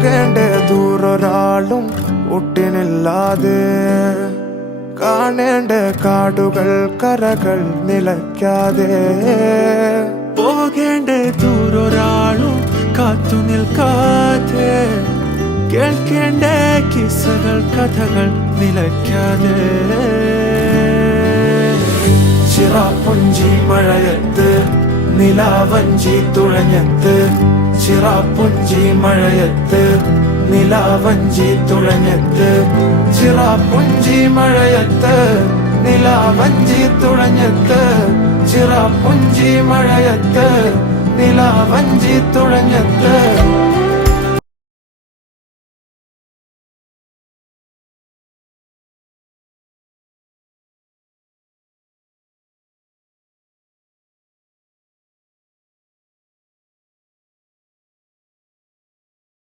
പോകേണ്ട ദൂരൊരാളും ഒട്ടിനില്ലാതെ കാണേണ്ട കാടുകൾ കരകൾ നിലയ്ക്കാതെ പോകേണ്ട ദൂരൊരാളും കാത്തു നിൽക്കാതെ കേൾക്കേണ്ട കിസ്സകൾ കഥകൾ നിലയ്ക്കാതെ ചിറാപ്പുഞ്ചി മഴയത്ത് നിലാവഞ്ചി തുഴഞ്ഞത്ത് ചിറാപ്പുഞ്ചി മഴയത്ത് നിലാവഞ്ചി തുഴഞ്ഞത്ത് ചിറാപ്പുഞ്ചി മഴയത്ത് നിലാവഞ്ചി തുഴഞ്ഞത്ത് ചിറാപ്പുഞ്ചി മഴയത്ത് നിലാവഞ്ചി തുഴഞ്ഞത്ത്